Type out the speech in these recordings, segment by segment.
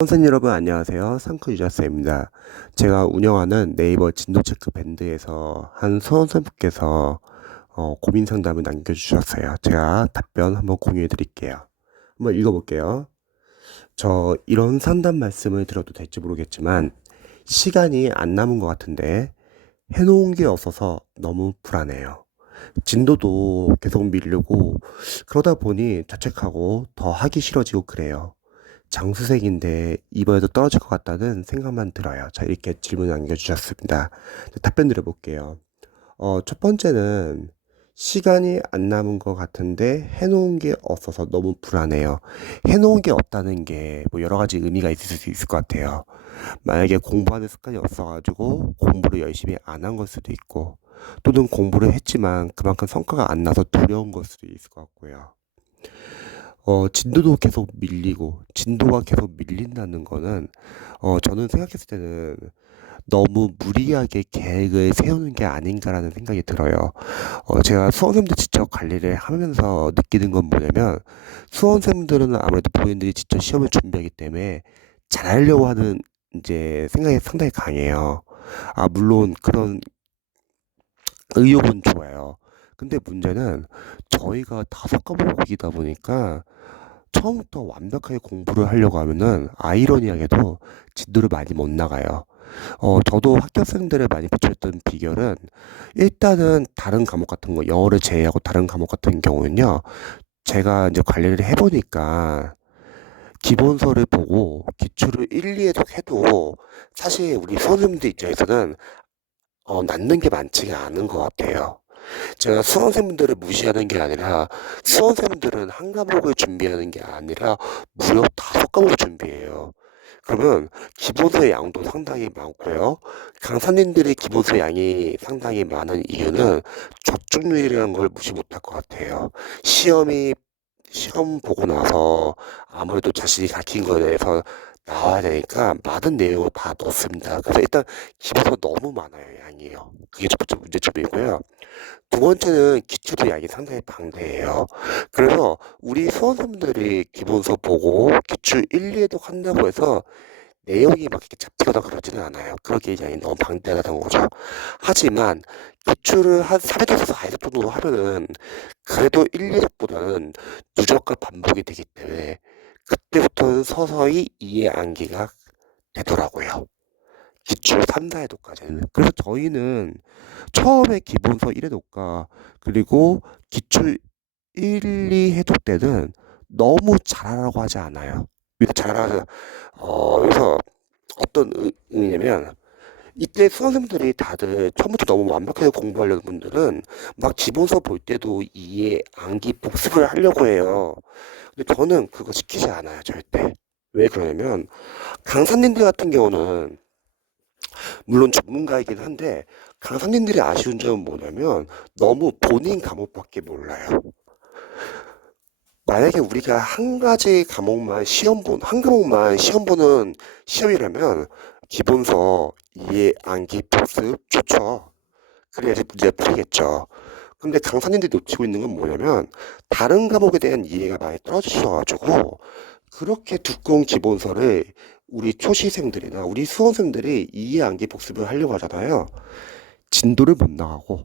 선생님 여러분 안녕하세요. 상크 유자쌤입니다. 제가 운영하는 네이버 진도체크 밴드에서 한 수험생분께서 고민 상담을 남겨주셨어요. 제가 답변 한번 공유해 드릴게요. 한번 읽어볼게요. 저 이런 상담 말씀을 드려도 될지 모르겠지만 시간이 안 남은 것 같은데 해놓은 게 없어서 너무 불안해요. 진도도 계속 밀리고 그러다 보니 자책하고 더 하기 싫어지고 그래요. 장수생인데 이번에도 떨어질 것 같다는 생각만 들어요. 자, 이렇게 질문 남겨주셨습니다. 답변 드려볼게요. 첫 번째는 시간이 안 남은 것 같은데 해놓은 게 없어서 너무 불안해요. 해놓은 게 없다는 게 뭐 여러 가지 의미가 있을 수 있을 것 같아요. 만약에 공부하는 습관이 없어가지고 공부를 열심히 안 한 걸 수도 있고, 또는 공부를 했지만 그만큼 성과가 안 나서 두려운 걸 수도 있을 것 같고요. 진도도 계속 밀리고, 진도가 계속 밀린다는 거는, 저는 생각했을 때는 너무 무리하게 계획을 세우는 게 아닌가라는 생각이 들어요. 제가 수험생들 직접 관리를 하면서 느끼는 건 뭐냐면, 수험생들은 아무래도 본인들이 직접 시험을 준비하기 때문에 잘하려고 하는 이제 생각이 상당히 강해요. 아, 물론 그런 의욕은 좋아요. 근데 문제는 저희가 다섯 과목이다 보니까 처음부터 완벽하게 공부를 하려고 하면은 아이러니하게도 진도를 많이 못 나가요. 저도 학교생들을 많이 비춰했던 비결은 일단은 다른 과목 같은 거, 영어를 제외하고 다른 과목 같은 경우는요, 제가 이제 관리를 해보니까 기본서를 보고 기출을 1, 2회독 해도 사실 우리 선생님들 입장에서는 낳는 게 많지가 않은 것 같아요. 제가 수험생분들을 무시하는 게 아니라 수험생분들은 한 과목을 준비하는 게 아니라 무려 다섯 과목을 준비해요. 그러면 기본서의 양도 상당히 많고요. 강사님들의 기본서 양이 상당히 많은 이유는 적중률이라는 걸 무시 못할 것 같아요. 시험 보고 나서 아무래도 자신이 가르친 거에 대해서 나와야 되니까 많은 내용을 다 넣습니다. 그래서 일단 기본서 너무 많아요, 양이요. 그게 첫 번째 문제점이고요. 두 번째는 기출의 양이 상당히 방대해요. 그래서 우리 수험생들이 기본서 보고 기출 1, 2회독 한다고 해서 내용이 막 이렇게 잡히거나 그러지는 않아요. 그렇게 양이 너무 방대하다는 거죠. 하지만 기출을 한 3회독에서 4회독 정도 하면은 그래도 1, 2회독보다는 누적과 반복이 되기 때문에 그때부터는 서서히 이해 암기가 되더라고요. 기출 3, 4회독까지는. 그래서 저희는 처음에 기본서 1회독과 그리고 기출 1, 2회독 때는 너무 잘하라고 하지 않아요. 그래서 어떤 의미냐면 이때 수험생들이 다들 처음부터 너무 완벽하게 공부하려는 분들은 막 기본서 볼 때도 이해, 암기, 복습을 하려고 해요. 근데 저는 그거 시키지 않아요, 절대. 왜 그러냐면 강사님들 같은 경우는 물론 전문가이긴 한데 강사님들이 아쉬운 점은 뭐냐면 너무 본인 과목밖에 몰라요. 만약에 우리가 한 과목만 시험 보는 시험이라면 기본서, 이해, 암기, 복습 좋죠. 그래야지 문제 풀리겠죠. 근데 강사님들이 놓치고 있는 건 뭐냐면 다른 과목에 대한 이해가 많이 떨어지셔가지고 그렇게 두꺼운 기본서를 우리 초시생들이나 우리 수험생들이 이해 암기 복습을 하려고 하잖아요. 진도를 못 나가고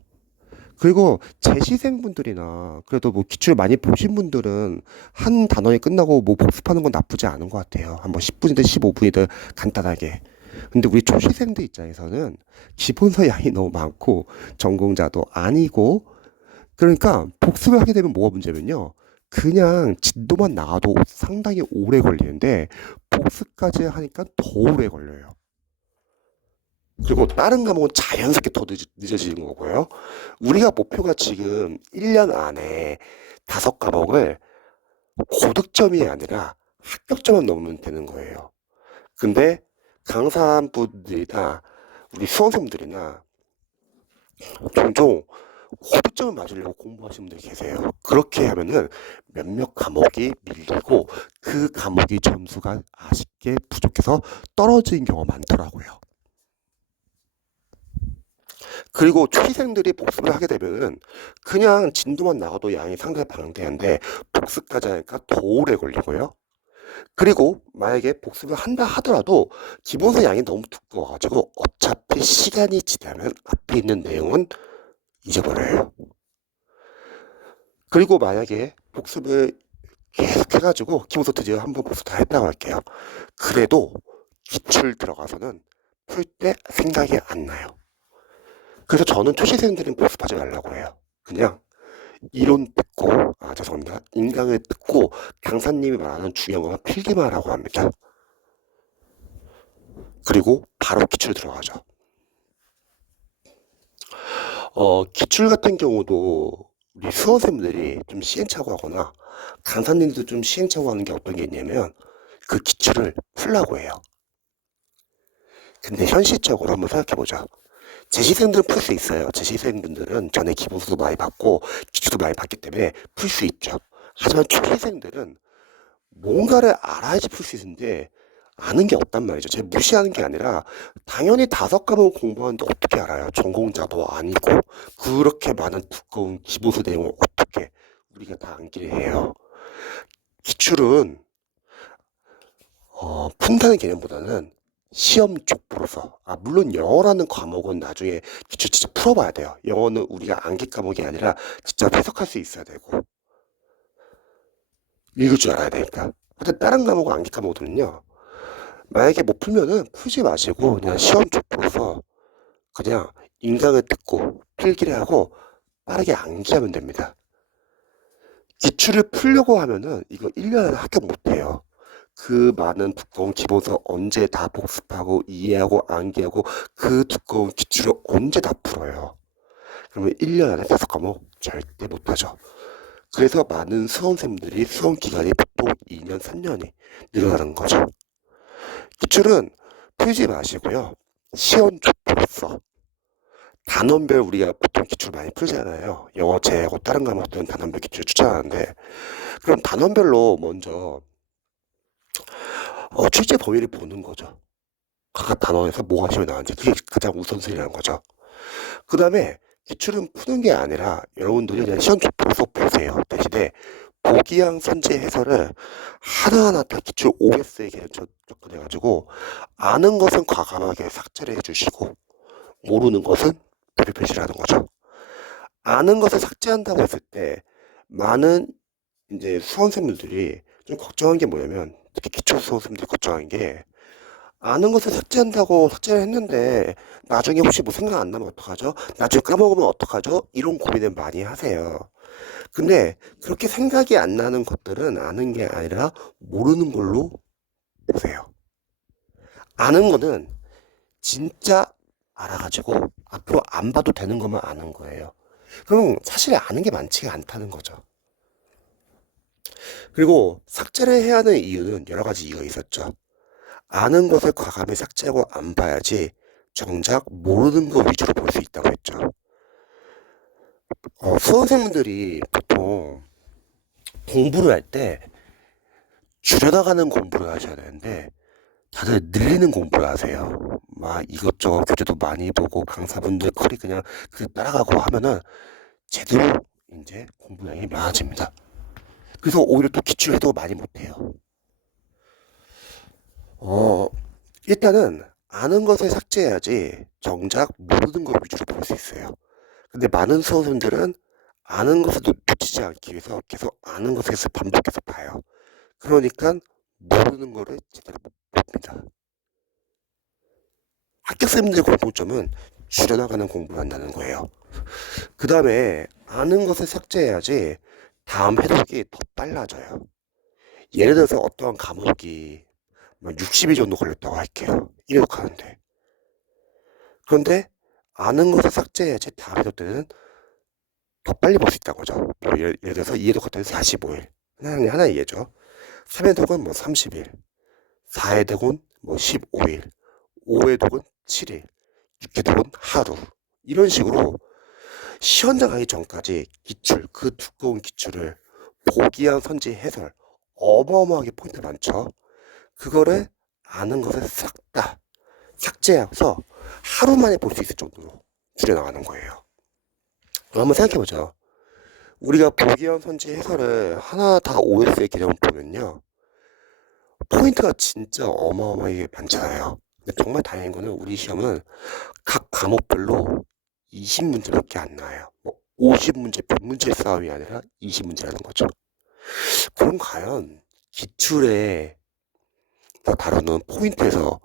그리고 재시생분들이나 그래도 뭐 기출 많이 보신 분들은 한 단원이 끝나고 뭐 복습하는 건 나쁘지 않은 것 같아요. 한뭐 10분이든 15분이든 간단하게. 근데 우리 초시생들 입장에서는 기본서 양이 너무 많고 전공자도 아니고 그러니까 복습을 하게 되면 뭐가 문제면요. 그냥 진도만 나와도 상당히 오래 걸리는데 복습까지 하니까 더 오래 걸려요. 그리고 다른 과목은 자연스럽게 더 늦어지는 거고요. 우리가 목표가 지금 1년 안에 다섯 과목을 고득점이 아니라 합격점만 넘으면 되는 거예요. 근데 강사분들이나 우리 수험생들이나 종종 고득점을 맞으려고 공부하시는 분들이 계세요. 그렇게 하면은 몇몇 과목이 밀리고 그 과목이 점수가 아쉽게 부족해서 떨어지는 경우가 많더라고요. 그리고 초시생들이 복습을 하게 되면은 그냥 진도만 나가도 양이 상당히 방대한데 복습까지 하니까 더 오래 걸리고요. 그리고 만약에 복습을 한다 하더라도 기본서 양이 너무 두꺼워가지고 어차피 시간이 지나면 앞에 있는 내용은 잊어버려요. 그리고 만약에 복습을 계속 해가지고 기본서 드디어 한번 복습 다 했다고 할게요. 그래도 기출 들어가서는 풀 때 생각이 안 나요. 그래서 저는 초시생들은 복습하지 말라고 해요. 그냥 이론 듣고, 죄송합니다. 인강을 듣고 강사님이 말하는 중요한 것만 필기만 하라고 합니다. 그리고 바로 기출 들어가죠. 기출 같은 경우도 우리 수험생들이 좀 시행착오 하거나 강사님들도 좀 시행착오 하는 게 어떤 게 있냐면 그 기출을 풀라고 해요. 근데 현실적으로 한번 생각해보자. 재시생들은 풀 수 있어요. 재시생분들은 전에 기본서도 많이 받고 기출도 많이 받기 때문에 풀 수 있죠. 하지만 초시생들은 뭔가를 알아야지 풀 수 있는데 아는 게 없단 말이죠. 제가 무시하는 게 아니라 당연히 5과목 공부하는데 어떻게 알아요? 전공자도 아니고 그렇게 많은 두꺼운 기본서 내용을 어떻게 우리가 다 암기를 해요. 기출은 푼다는 개념보다는 시험 족보로서 물론 영어라는 과목은 나중에 기출 진짜 풀어봐야 돼요. 영어는 우리가 암기 과목이 아니라 진짜 해석할 수 있어야 되고 읽을 줄 알아야 되니까. 근데 다른 과목은 암기 과목들은요. 만약에 못 풀면은 풀지 마시고 그냥 시험 족보로서 그냥 인강을 듣고 필기를 하고 빠르게 암기하면 됩니다. 기출을 풀려고 하면은 이거 1년 안에 합격 못해요. 그 많은 두꺼운 기본서 언제 다 복습하고 이해하고 암기하고 그 두꺼운 기출을 언제 다 풀어요. 그러면 1년 안에 5과목 절대 못하죠. 그래서 많은 수험생들이 수험 기간이 보통 2년, 3년이 늘어나는 거죠. 기출은 풀지 마시고요. 시험 족보로서 단원별 우리가 보통 기출 많이 풀잖아요. 영어 제하고 다른 과목들은 단원별 기출 추천하는데 그럼 단원별로 먼저 출제 범위를 보는 거죠. 각각 단원에서 뭐가 시험에 나왔는지 그게 가장 우선순위라는 거죠. 그 다음에 기출은 푸는 게 아니라 여러분들이 그냥 시험 족보로서 보세요. 대신에 보기양 선제 해설을 하나하나 다 기출 OS에 접근해가지고 아는 것은 과감하게 삭제를 해주시고 모르는 것은 별표 표시를 하는 거죠. 아는 것을 삭제한다고 했을 때 많은 이제 수험생들이 좀 걱정한 게 뭐냐면 특히 기초 수험생들이 걱정한 게 아는 것을 삭제한다고 삭제를 했는데 나중에 혹시 뭐 생각 안 나면 어떡하죠? 나중에 까먹으면 어떡하죠? 이런 고민을 많이 하세요. 근데 그렇게 생각이 안 나는 것들은 아는 게 아니라 모르는 걸로 보세요. 아는 거는 진짜 알아가지고 앞으로 안 봐도 되는 것만 아는 거예요. 그럼 사실 아는 게 많지가 않다는 거죠. 그리고 삭제를 해야 하는 이유는 여러 가지 이유가 있었죠. 아는 것을 과감히 삭제하고 안 봐야지 정작 모르는 거 위주로 볼 수 있다고 했죠. 수험생분들이 보통 공부를 할 때 줄여나가는 공부를 하셔야 되는데 다들 늘리는 공부를 하세요. 막 이것저것 교재도 많이 보고 강사분들 컬이 그냥 그 따라가고 하면은 제대로 이제 공부량이 많아집니다. 그래서 오히려 또 기출해도 많이 못해요. 어, 일단은 아는 것을 삭제해야지 정작 모르는 걸 위주로 볼 수 있어요. 근데 많은 수험생들은 아는 것을 놓치지 않기 위해서 계속 아는 것에서 반복해서 봐요. 그러니까 모르는 거를 제대로 못 봅니다. 합격생들의 공통점은 줄여나가는 공부를 한다는 거예요. 그 다음에 아는 것을 삭제해야지 다음 해독이 더 빨라져요. 예를 들어서 어떠한 과목이 60일 정도 걸렸다고 할게요. 1회독 하는데. 그런데 아는 것을 삭제해야지 다음 해독 때는 더 빨리 볼 수 있다는 거죠. 뭐 예를 들어서 2회독 같은 45일. 하나의 예죠. 3회독은 뭐 30일. 4회독은 뭐 15일. 5회독은 7일. 6회독은 하루. 이런 식으로 시험장 가기 전까지 기출, 그 두꺼운 기출을 보기한 선지 해설 어마어마하게 포인트 많죠. 그거를 아는 것을 싹 다 삭제해서 하루 만에 볼 수 있을 정도로 줄여나가는 거예요. 한번 생각해보죠. 우리가 보기현 선지 해설을 하나 다 OS의 개념을 보면요. 포인트가 진짜 어마어마하게 많잖아요. 근데 정말 다행인 거는 우리 시험은 각 과목별로 20문제밖에 안 나와요. 뭐 50문제, 100문제 싸움이 아니라 20문제라는 거죠. 그럼 과연 기출에 다루는 포인트에서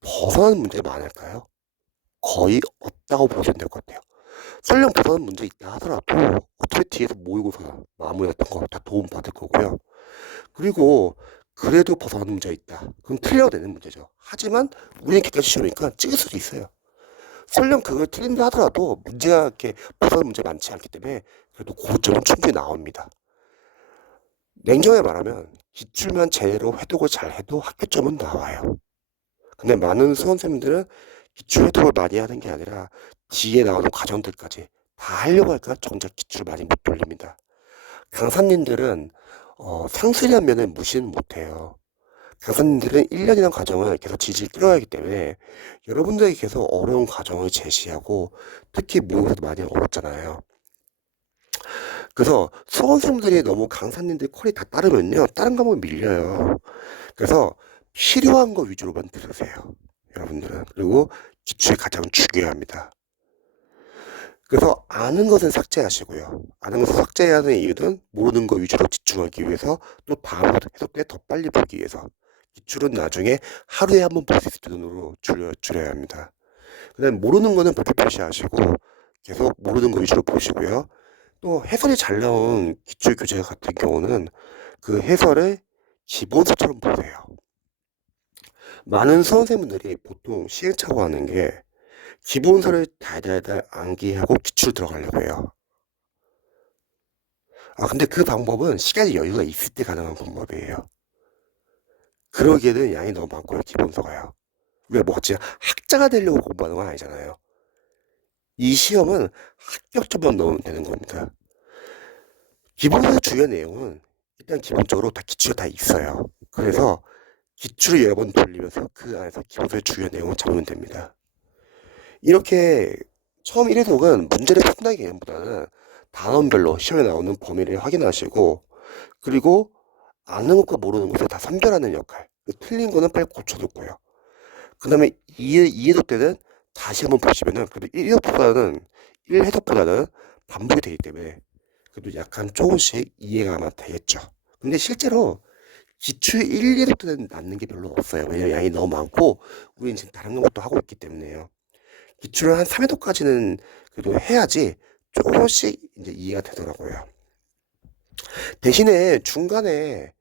벗어나는 문제가 많을까요? 거의 없다고 보시면 될 것 같아요. 설령 벗어나는 문제 있다 하더라도 어차피 뒤에서 모의고사 마무리 같은 거 다 도움 받을 거고요. 그리고 그래도 벗어나는 문제가 있다. 그럼 틀려도 되는 문제죠. 하지만 우리는 객관식 시험이니까 찍을 수도 있어요. 설령 그걸 틀린다 하더라도 문제가 이렇게 벗어나는 문제가 많지 않기 때문에 그래도 고점은 충분히 나옵니다. 냉정하게 말하면 기출만 제대로 회독을 잘 해도 합격점은 나와요. 근데 많은 수험생들은 기출 회독을 많이 하는 게 아니라 뒤에 나오는 과정들까지 다 하려고 하니까 정작 기출을 많이 못 돌립니다. 강사님들은 상술이란 면을 무시는 못해요. 강사님들은 1년이라는 과정을 계속 질질 끌어야 하기 때문에 여러분들에게 계속 어려운 과정을 제시하고 특히 모의고사도 많이 어렵잖아요. 그래서 수험생들이 너무 강사님들 퀄이 다 따르면요 다른 과목이 밀려요. 그래서 필요한 거 위주로만 들으세요 여러분들은. 그리고 기출이 가장 중요합니다. 그래서 아는 것은 삭제하시고요. 아는 것을 삭제해야 하는 이유는 모르는 것 위주로 집중하기 위해서, 또 다음 해석 때 더 빨리 보기 위해서. 기출은 나중에 하루에 한 번 볼 수 있을 정도로 줄여야 합니다. 그 다음에 모르는 거는 별표 표시하시고 계속 모르는 거 위주로 보시고요. 또 해설이 잘 나온 기출 교재 같은 경우는 그 해설을 기본서처럼 보세요. 많은 수험생분들이 보통 시행착오 하는 게 기본서를 달달달 암기하고 기출 들어가려고 해요. 근데 그 방법은 시간이 여유가 있을 때 가능한 방법이에요. 그러기에는 양이 너무 많고요, 기본서가요. 우리가 뭐 진짜 학자가 되려고 공부하는 건 아니잖아요. 이 시험은 합격점만 넣으면 되는 겁니다. 기본서 주요 내용은 일단 기본적으로 다 기출이 다 있어요. 그래서 기출을 여러 번 돌리면서 그 안에서 기본서의 주요 내용을 잡으면 됩니다. 이렇게 처음 1회독은 문제를 푼다는 개념보다는 단원별로 시험에 나오는 범위를 확인하시고, 그리고 아는 것과 모르는 것을 다 선별하는 역할. 틀린 거는 빨리 고쳐놓고요. 그 다음에 2회독 때는 다시 한번 보시면은 그래도 1회독보다는 반복이 되기 때문에 그래도 약간 조금씩 이해가 아마 되겠죠. 근데 실제로 기출 1, 2회독 때는 남는 게 별로 없어요. 왜냐면 양이 너무 많고 우리는 지금 다른 것도 하고 있기 때문에요. 기출을 한 3회독까지는 그래도 해야지 조금씩 이제 이해가 되더라고요. 대신에 중간에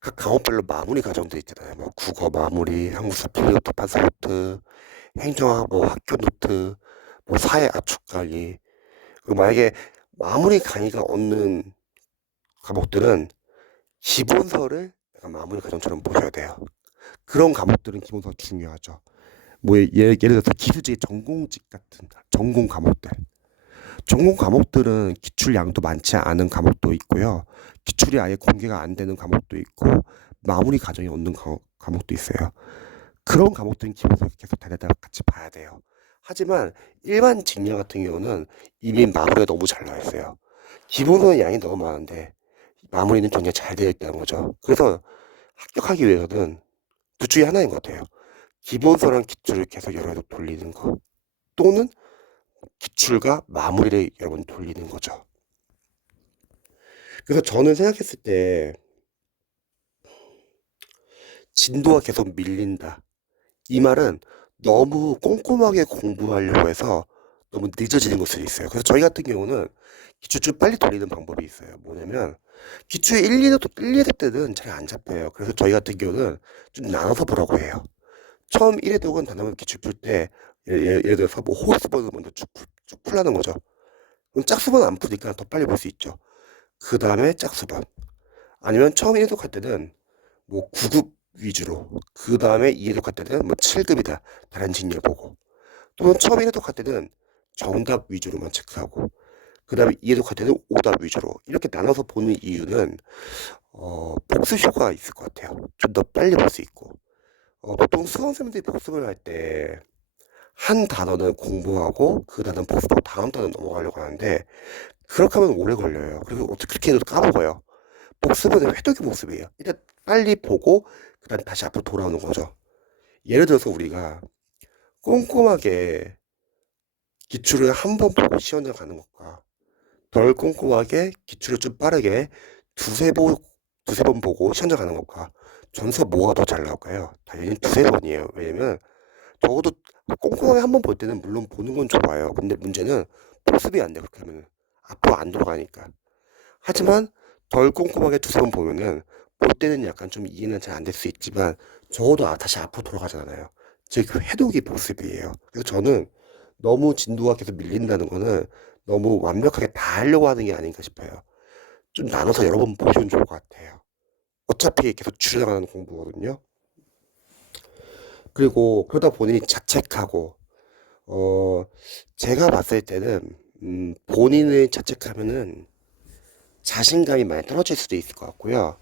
각 과목별로 마무리 과정들 있잖아요. 뭐 국어 마무리, 한국사 필기노트, 판사노트, 행정학, 뭐 학교 노트, 뭐 사회 압축 관리. 만약에 마무리 강의가 없는 과목들은 기본서를 약간 마무리 과정처럼 보셔야 돼요. 그런 과목들은 기본서 중요하죠. 뭐 예를 들어서 기술직 전공직 같은 전공 과목들. 전공 과목들은 기출 양도 많지 않은 과목도 있고요. 기출이 아예 공개가 안 되는 과목도 있고 마무리 과정이 없는 과목도 있어요. 그런 과목들은 기본서 계속 다르다 같이 봐야 돼요. 하지만 일반 직렬 같은 경우는 이미 마무리가 너무 잘 나와 있어요. 기본서는 양이 너무 많은데 마무리는 굉장히 잘 되어 있다는 거죠. 그래서 합격하기 위해서는 둘 중에 하나인 것 같아요. 기본서랑 기출을 계속 여러 개 돌리는 거, 또는 기출과 마무리를 여러 번 돌리는 거죠. 그래서 저는 생각했을 때 진도가 계속 밀린다. 이 말은 너무 꼼꼼하게 공부하려고 해서 너무 늦어지는 것이 있어요. 그래서 저희 같은 경우는 기출 좀 빨리 돌리는 방법이 있어요. 뭐냐면 기출 1, 2회독 때는 잘 안 잡혀요. 그래서 저희 같은 경우는 좀 나눠서 보라고 해요. 처음 1회독은 단어만 기출 풀 때 예를 들어서 뭐 호흡수번을 먼저 쭉 풀라는 거죠. 그럼 짝수번 안 푸니까 더 빨리 볼 수 있죠. 그 다음에 짝수번. 아니면 처음 1회독 할 때는 뭐 9급 위주로, 그 다음에 2회독 할 때는 뭐 7급이다 다른 직렬 보고, 또는 처음 1회독 할 때는 정답 위주로만 체크하고, 그 다음에 2회독 할 때는 오답 위주로 이렇게 나눠서 보는 이유는 복습 효과가 있을 것 같아요. 좀 더 빨리 볼 수 있고. 보통 수험생들이 복습을 할 때 한 단어는 공부하고 그 단어는 복습하고 다음 단어 넘어가려고 하는데 그렇게 하면 오래 걸려요. 그리고 어떻게 그렇게 해도 까먹어요. 복습은 회독이 복습이에요. 일단 빨리 보고 그다음 다시 앞으로 돌아오는 거죠. 예를 들어서 우리가 꼼꼼하게 기출을 한 번 보고 시험을 가는 것과 덜 꼼꼼하게 기출을 좀 빠르게 두세 번 보고 시험을 가는 것과 점수가 뭐가 더 잘 나올까요? 당연히 두세 번이에요. 왜냐면 적어도 꼼꼼하게 한 번 볼 때는 물론 보는 건 좋아요. 근데 문제는 복습이 안 돼, 그렇게 하면은. 앞으로 안 돌아가니까. 하지만 덜 꼼꼼하게 두세 번 보면은 볼 때는 약간 좀 이해는 잘 안 될 수 있지만 적어도 다시 앞으로 돌아가잖아요. 즉 회독이 복습이에요. 그래서 저는 너무 진도가 계속 밀린다는 거는 너무 완벽하게 다 하려고 하는 게 아닌가 싶어요. 좀 나눠서 여러 번 보시면 좋을 것 같아요. 어차피 계속 줄여나가는 공부거든요. 그리고 그러다 보니 자책하고 어 제가 봤을 때는 본인을 자책하면은 자신감이 많이 떨어질 수도 있을 것 같고요.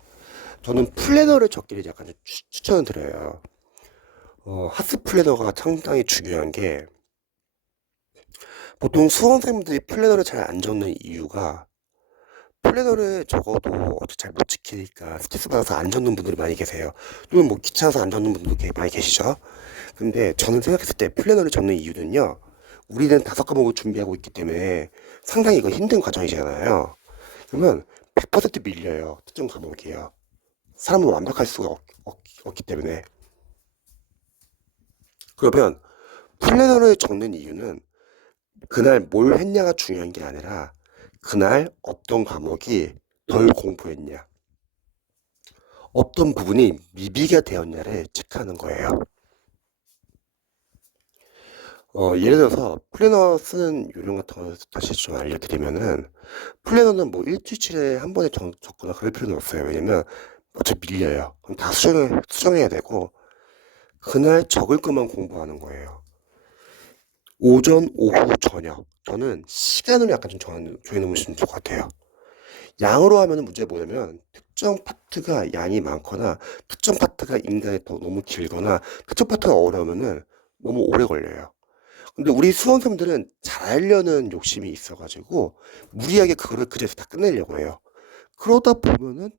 저는 플래너를 적기를 약간 좀 추천을 드려요. 하스 플래너가 상당히 중요한 게 보통 수험생들이 플래너를 잘 안 적는 이유가 플래너를 적어도 어차피 잘 못 지키니까 스트레스 받아서 안 적는 분들이 많이 계세요. 또는 뭐 귀찮아서 안 적는 분들도 많이 계시죠. 근데 저는 생각했을 때 플래너를 적는 이유는요. 우리는 5과목을 준비하고 있기 때문에 상당히 이거 힘든 과정이잖아요. 그러면 100% 밀려요. 특정 과목이요. 사람은 완벽할 수가 없기 때문에. 그러면 플래너를 적는 이유는 그날 뭘 했냐가 중요한 게 아니라 그날 어떤 과목이 덜 공부했냐, 어떤 부분이 미비가 되었냐를 체크하는 거예요. 예를 들어서 플래너 쓰는 요령 같은 거 다시 좀 알려드리면은 플래너는 뭐 일주일치에 한 번에 적거나 그럴 필요는 없어요. 왜냐면 어차피 밀려요. 그럼 다 수정해야 되고 그날 적을 것만 공부하는 거예요. 오전, 오후, 저녁. 저는 시간을 약간 좀 정해놓으시면 좋을 것 같아요. 양으로 하면은 문제가 뭐냐면 특정 파트가 양이 많거나 특정 파트가 인간에 더 너무 길거나 특정 파트가 어려우면은 너무 오래 걸려요. 근데 우리 수험생들은 잘하려는 욕심이 있어가지고 무리하게 그거를 그제서 다 끝내려고 해요. 그러다 보면은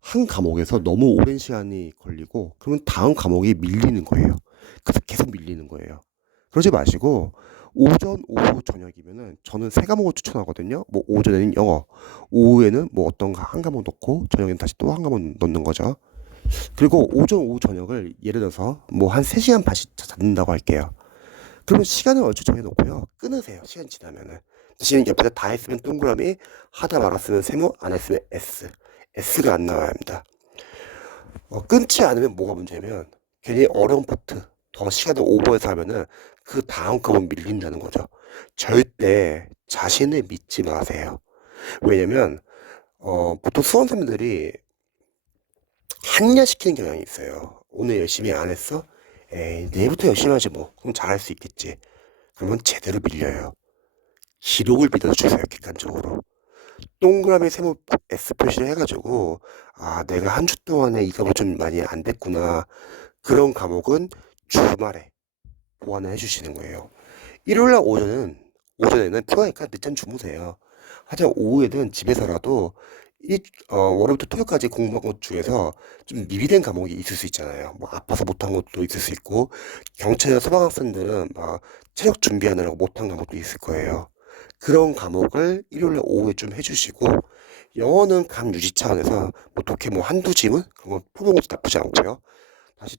한 과목에서 너무 오랜 시간이 걸리고 그러면 다음 과목이 밀리는 거예요. 그래서 계속 밀리는 거예요. 그러지 마시고 오전, 오후, 저녁이면은 저는 세 과목을 추천하거든요. 뭐 오전에는 영어, 오후에는 뭐 어떤 한 과목 넣고 저녁에는 다시 또 한 과목 넣는 거죠. 그리고 오전, 오후, 저녁을 예를 들어서 뭐 한 3시간 반씩 잡는다고 할게요. 그러면 시간을 얼추 정해놓고요. 끊으세요. 시간 지나면은. 대신 옆에다 다 했으면 동그라미, 하다 말았으면 세모, 안 했으면 S. S가 안 나와야 합니다. 끊지 않으면 뭐가 문제냐면 괜히 어려운 파트 더 시간을 오버해서 하면은 그 다음 거만 밀린다는 거죠. 절대 자신을 믿지 마세요. 왜냐면 보통 수험생들이 한야시키는 경향이 있어요. 오늘 열심히 안 했어? 에이, 내일부터 열심히 하지 뭐. 그럼 잘할 수 있겠지. 그러면 제대로 밀려요. 기록을 믿어주세요, 객관적으로. 동그라미 세모 S 표시를 해가지고, 아, 내가 한 주 동안에 이 과목 좀 많이 안 됐구나. 그런 과목은 주말에 보완을 해주시는 거예요. 일요일날 오전에는 피곤하니까 늦잠 주무세요. 하지만 오후에는 집에서라도 월요일부터 토요일까지 공부한 것 중에서 좀 미비된 과목이 있을 수 있잖아요. 뭐 아파서 못한 것도 있을 수 있고 경찰이나 소방학생들은 막 체력 준비하느라고 못한 과목도 있을 거예요. 그런 과목을 일요일날 오후에 좀 해주시고 영어는 감 유지 차원에서 뭐 독해 뭐 한두 지문 그런 거 풀어보는 것도 나쁘지 않고요. 다시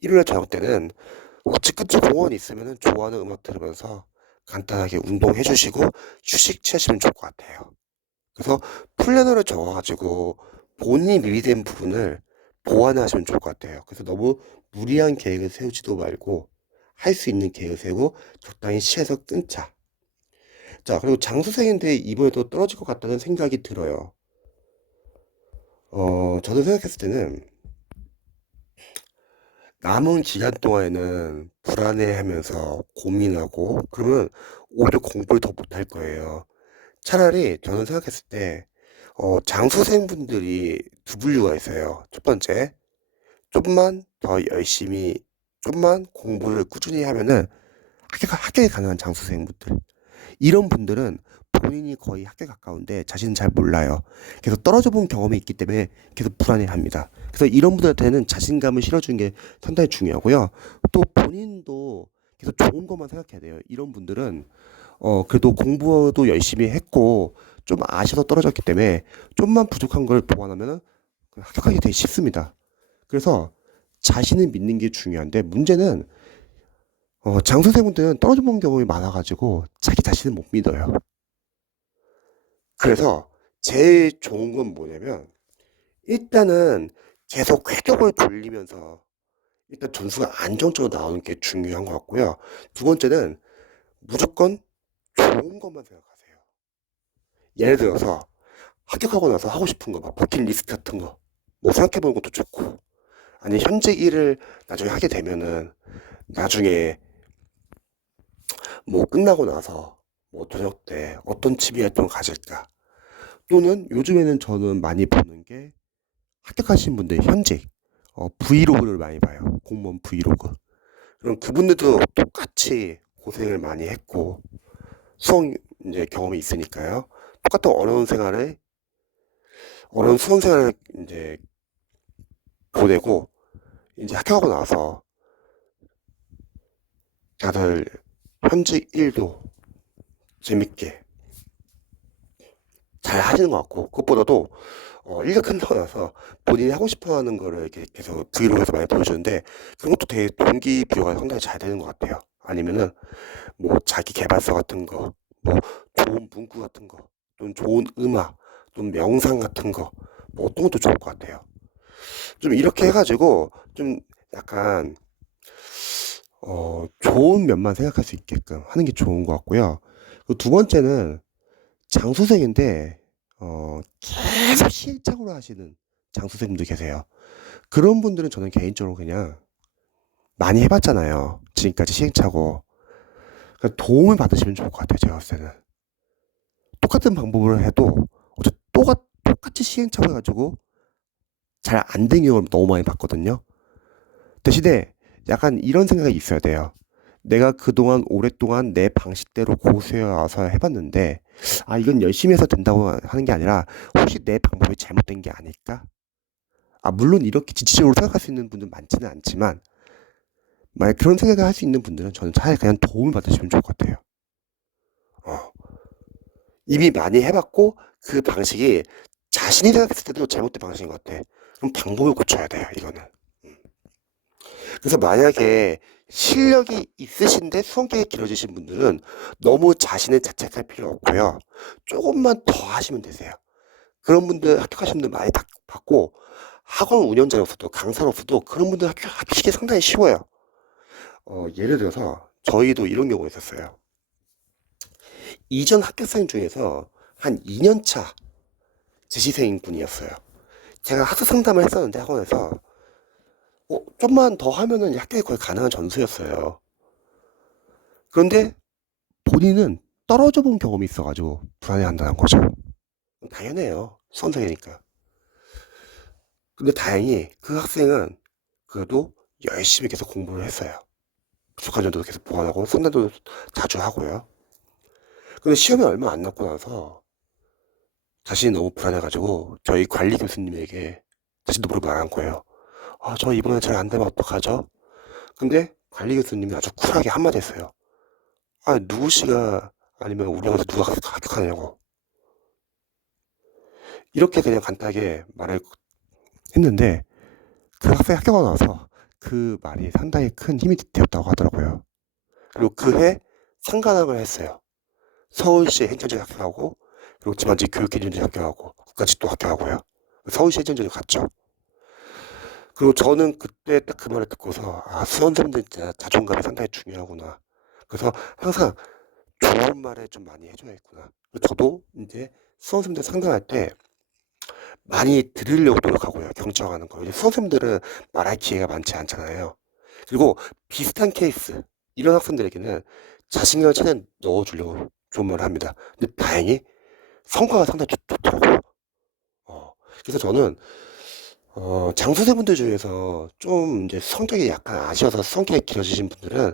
일요일 저녁 때는 집 근처 공원 있으면 좋아하는 음악 들으면서 간단하게 운동해 주시고 휴식 취하시면 좋을 것 같아요. 그래서 플래너를 적어가지고 본인이 미비된 부분을 보완하시면 좋을 것 같아요. 그래서 너무 무리한 계획을 세우지도 말고 할 수 있는 계획을 세우고 적당히 시에서 끊자. 자, 그리고 장수생인데 이번에도 떨어질 것 같다는 생각이 들어요. 저는 생각했을 때는 남은 기간 동안에는 불안해하면서 고민하고 그러면 오히려 공부를 더 못할 거예요. 차라리 저는 생각했을 때 장수생분들이 두 분류가 있어요. 첫 번째, 좀만 더 열심히 좀만 공부를 꾸준히 하면은 합격이 가능한 장수생분들. 이런 분들은 본인이 거의 합격에 가까운데 자신은 잘 몰라요. 그래서 떨어져 본 경험이 있기 때문에 계속 불안해합니다. 그래서 이런 분들한테는 자신감을 실어주는 게 상당히 중요하고요. 또 본인도 계속 좋은 것만 생각해야 돼요. 이런 분들은 그래도 공부도 열심히 했고 좀 아쉬워서 떨어졌기 때문에 좀만 부족한 걸 보완하면 합격하기 되게 쉽습니다. 그래서 자신을 믿는 게 중요한데 문제는 장선생분들은 떨어져 본 경험이 많아가지고 자기 자신을 못 믿어요. 그래서 제일 좋은 건 뭐냐면 일단은 계속 궤적을 돌리면서 일단 점수가 안정적으로 나오는 게 중요한 것 같고요. 두 번째는 무조건 좋은 것만 생각하세요. 예를 들어서 합격하고 나서 하고 싶은 거, 막 버킷리스트 같은 거, 뭐 생각해보는 것도 좋고, 아니 현재 일을 나중에 하게 되면은 나중에 뭐 끝나고 나서 뭐 저녁 때 어떤 취미 활동을 가질까? 또는 요즘에는 저는 많이 보는 게 합격하신 분들 현직 브이로그를 많이 봐요. 공무원 브이로그. 그럼 그분들도 똑같이 고생을 많이 했고 수험 이제 경험이 있으니까요. 똑같은 어려운 수험 생활을 이제 보내고 이제 합격하고 나서 다들 현직 일도 재밌게 잘 하시는 것 같고 그것보다도 일가 끝나고 나서 본인이 하고 싶어 하는 거를 이렇게 계속 브이로그에서 많이 보여주는데 그런 것도 되게 동기부여가 상당히 잘 되는 것 같아요. 아니면은 뭐 자기 개발서 같은 거, 뭐 좋은 문구 같은 거, 또는 좋은 음악, 또는 명상 같은 거, 뭐 어떤 것도 좋을 것 같아요. 좀 이렇게 해가지고 좀 약간 좋은 면만 생각할 수 있게끔 하는 게 좋은 것 같고요. 그리고 두 번째는 장수생인데 계속 시행착오를 하시는 장수생분들 계세요. 그런 분들은 저는 개인적으로 그냥 많이 해봤잖아요. 지금까지 시행착오. 그러니까 도움을 받으시면 좋을 것 같아요. 제가 봤을 때는. 똑같은 방법을 해도 똑같이 시행착오 해가지고 잘 안 된 경우를 너무 많이 봤거든요. 대신에 약간 이런 생각이 있어야 돼요. 내가 그동안 오랫동안 내 방식대로 고수해 와서 해봤는데, 아, 이건 열심히 해서 된다고 하는 게 아니라, 혹시 내 방법이 잘못된 게 아닐까? 아, 물론 이렇게 지치적으로 생각할 수 있는 분들은 많지는 않지만, 만약 그런 생각을 할 수 있는 분들은 저는 차라리 그냥 도움을 받으시면 좋을 것 같아요. 어, 이미 많이 해봤고, 그 방식이 자신이 생각했을 때도 잘못된 방식인 것 같아. 그럼 방법을 고쳐야 돼요, 이거는. 그래서 만약에 실력이 있으신데 성격이 길어지신 분들은 너무 자신을 자책할 필요 없고요. 조금만 더 하시면 되세요. 그런 분들 합격하신 분들 많이 봤고 학원 운영자로서도 강사로서도 그런 분들 합격시키기 상당히 쉬워요. 예를 들어서 저희도 이런 경우가 있었어요. 이전 합격생 중에서 한 2년차 재시생인 분이었어요. 제가 학습 상담을 했었는데 학원에서 좀만 더 하면은 합격이 거의 가능한 전수였어요. 그런데 본인은 떨어져 본 경험이 있어가지고 불안해한다는 거죠. 당연해요. 수험생이니까. 근데 다행히 그 학생은 그래도 열심히 계속 공부를 했어요. 부족한 점도 계속 보완하고 상담도 자주 하고요. 근데 시험이 얼마 안 남고 나서 자신이 너무 불안해가지고 저희 관리 교수님에게 자신도 모르게 말한 거예요. 아, 저 이번에 잘 안 되면 어떡하죠? 근데 관리 교수님이 아주 쿨하게 한마디 했어요. 아, 누구 씨가 아니면 우리 학원에서 누가 합격하냐고. 이렇게 그냥 간단하게 말을 했는데 그 학생이 합격하고 나서 그 말이 상당히 큰 힘이 되었다고 하더라고요. 그리고 그 해 상관학을 했어요. 서울시 행정직 합격하고 그리고 지방직 교육행정직 합격하고 국가직도 합격하고요. 서울시 행정직 갔죠. 그리고 저는 그때 딱 그 말을 듣고서 아, 수험생들 진짜 자존감이 상당히 중요하구나. 그래서 항상 좋은 말을 좀 많이 해줘야겠구나. 저도 이제 수험생들 상담할 때 많이 들으려고 노력하고요. 경청하는 거. 수험생들은 말할 기회가 많지 않잖아요. 그리고 비슷한 케이스, 이런 학생들에게는 자신감을 최대한 넣어주려고 좋은 말을 합니다. 근데 다행히 성과가 상당히 좋더라고요. 그래서 저는, 장수생분들 중에서 좀 이제 성격이 약간 아쉬워서 성격이 길어지신 분들은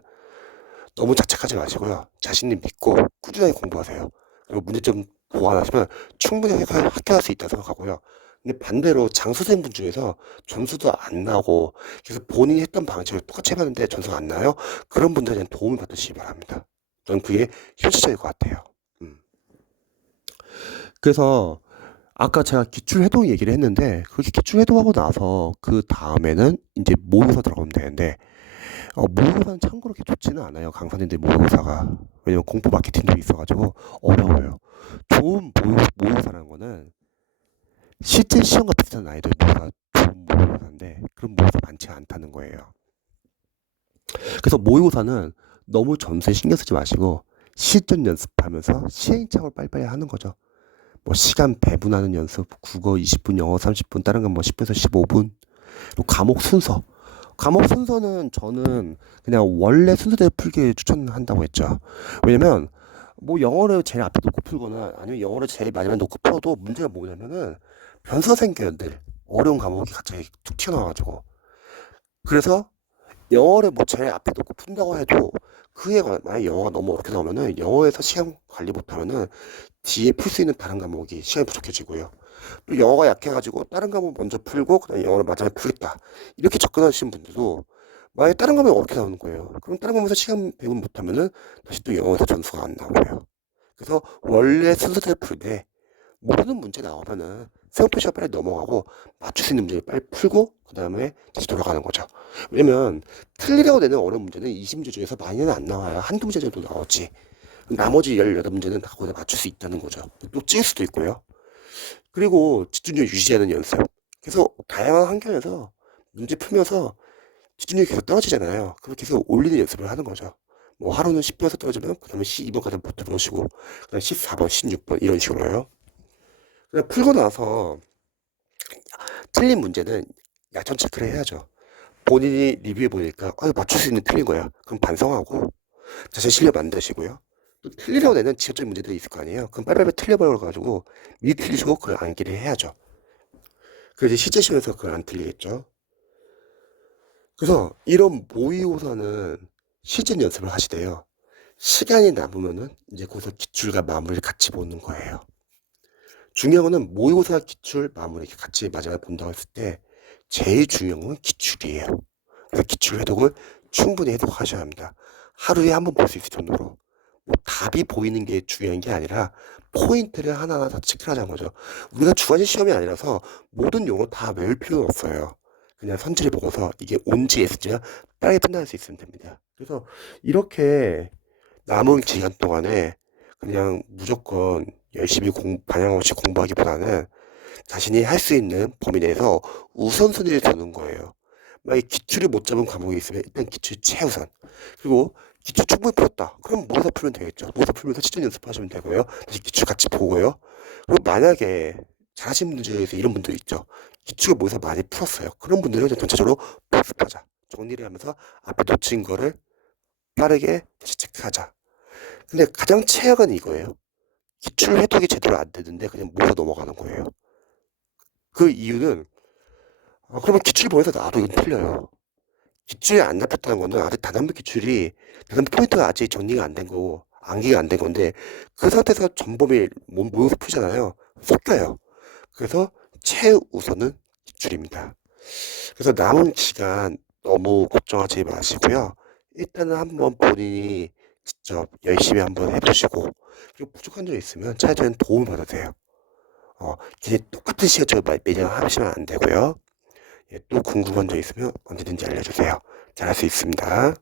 너무 자책하지 마시고요. 자신을 믿고 꾸준하게 공부하세요. 그리고 문제점 보완하시면 충분히 합격할 수 있다고 생각하고요. 근데 반대로 장수생분 중에서 점수도 안 나고 그래서 본인이 했던 방식을 똑같이 해봤는데 점수가 안 나요? 그런 분들은 도움을 받으시기 바랍니다. 저는 그게 현실적일 것 같아요. 음. 그래서 아까 제가 기출해동 얘기를 했는데 그렇게 기출해동하고 나서 그 다음에는 이제 모의고사 들어가면 되는데 모의고사는 참고로 그렇게 좋지는 않아요. 강사님들 모의고사가. 왜냐면 공포 마케팅도 있어가지고 어려워요. 좋은 모의고사라는 거는 실제 시험과 비슷한 난이도의 모의고사, 좋은 모의고사인데 그런 모의고사 많지 않다는 거예요. 그래서 모의고사는 너무 점수에 신경 쓰지 마시고 실전 연습하면서 시행착오를 빨리빨리 하는 거죠. 뭐 시간 배분하는 연습, 국어 20분, 영어 30분, 다른 건 뭐 10분에서 15분. 또 과목 순서. 과목 순서는 저는 그냥 원래 순서대로 풀기 추천한다고 했죠. 왜냐면 뭐 영어를 제일 앞에 놓고 풀거나 아니면 영어를 제일 마지막에 놓고 풀어도 문제가 뭐냐면은 변수가 생겨요, 늘. 어려운 과목이 갑자기 툭 튀어나와가지고. 그래서 영어를 뭐 제일 앞에 놓고 푼다고 해도 그에 만약에 영어가 너무 어렵게 나오면은 영어에서 시간 관리 못하면은 뒤에 풀 수 있는 다른 과목이 시간이 부족해지고요. 또 영어가 약해가지고 다른 과목 먼저 풀고 그다음에 영어를 마지막에 풀겠다. 이렇게 접근하시는 분들도 만약에 다른 과목이 어렵게 나오는 거예요. 그럼 다른 과목에서 시간 배분 못하면은 다시 또 영어에서 점수가 안 나오고요. 그래서 원래 순서대로 풀 때 모르는 문제 나오면은 세우표시가 빨리 넘어가고 맞출 수 있는 문제를 빨리 풀고 그 다음에 다시 돌아가는 거죠. 왜냐면 틀리려고 내는 어려운 문제는 20문제 중에서 많이는 안 나와요. 한두 문제 정도 나오지. 나머지 18문제는 다 거기다 맞출 수 있다는 거죠. 또 찔 수도 있고요. 그리고 집중력 유지하는 연습. 그래서 다양한 환경에서 문제 풀면서 집중력이 계속 떨어지잖아요. 그럼 계속 올리는 연습을 하는 거죠. 뭐 하루는 10번에서 떨어지면 그 다음에 12번까지 버텨보시고 그 다음에 14번, 16번 이런 식으로요. 그냥 풀고 나서 틀린 문제는 약점 체크를 해야죠. 본인이 리뷰해 보니까 맞출 수 있는 틀린 거야. 그럼 반성하고 자신 실력 만드시고요. 또 틀리려고 내는 지적적인 문제들이 있을 거 아니에요. 그럼 빨리빨리 틀려버려가지고 미리 틀리시고 그걸 암기를 해야죠. 그래서 실제 시험에서 그걸 안 틀리겠죠. 그래서 이런 모의고사는 실전 연습을 하시대요. 시간이 남으면은 이제 거기서 기출과 마무리를 같이 보는 거예요. 중요한 거는 모의고사 기출 마무리 같이 마지막에 본다고 했을 때 제일 중요한 건 기출이에요. 그래서 기출 해독을 충분히 해독하셔야 합니다. 하루에 한 번 볼 수 있을 정도로. 뭐 답이 보이는 게 중요한 게 아니라 포인트를 하나하나 다 체크하자는 거죠. 우리가 주관식 시험이 아니라서 모든 용어 다 외울 필요는 없어요. 그냥 선지를 보고서 이게 온지 S지가 빠르게 판단할 수 있으면 됩니다. 그래서 이렇게 남은 기간 동안에 그냥 무조건 열심히 반영 없이 공부하기보다는 자신이 할 수 있는 범위 내에서 우선순위를 두는 거예요. 만약에 기출을 못 잡은 과목이 있으면 일단 기출 최우선. 그리고 기출 충분히 풀었다. 그럼 모의고사 풀면 되겠죠. 모의고사 풀면서 시전 연습하시면 되고요. 다시 기출 같이 보고요. 그리고 만약에 잘하시는 분들 중에서 이런 분들 있죠. 기출을 모의고사 많이 풀었어요. 그런 분들은 전체적으로 복습하자. 정리를 하면서 앞에 놓친 거를 빠르게 다시 체크하자. 근데 가장 최악은 이거예요. 기출 해독이 제대로 안 되는데 그냥 모의고사 넘어가는 거예요. 그 이유는 그러면 기출 보면서 나도 이건 틀려요. 기출이 안 잡혔다는 거는 아직 단원별 기출이 단원별 포인트가 아직 정리가 안 된 거고 암기가 안 된 건데 그 상태에서 전범위 모의고사 풀잖아요. 섞여요. 그래서 최우선은 기출입니다. 그래서 남은 기간 너무 걱정하지 마시고요. 일단은 한번 본인이 직접 열심히 한번 해보시고 그리고 부족한 점 있으면 차이점은 도움을 받으세요. 이제 똑같은 시간적으로 매장 하시면 안 되고요. 예, 또 궁금한 점 있으면 언제든지 알려주세요. 잘할 수 있습니다.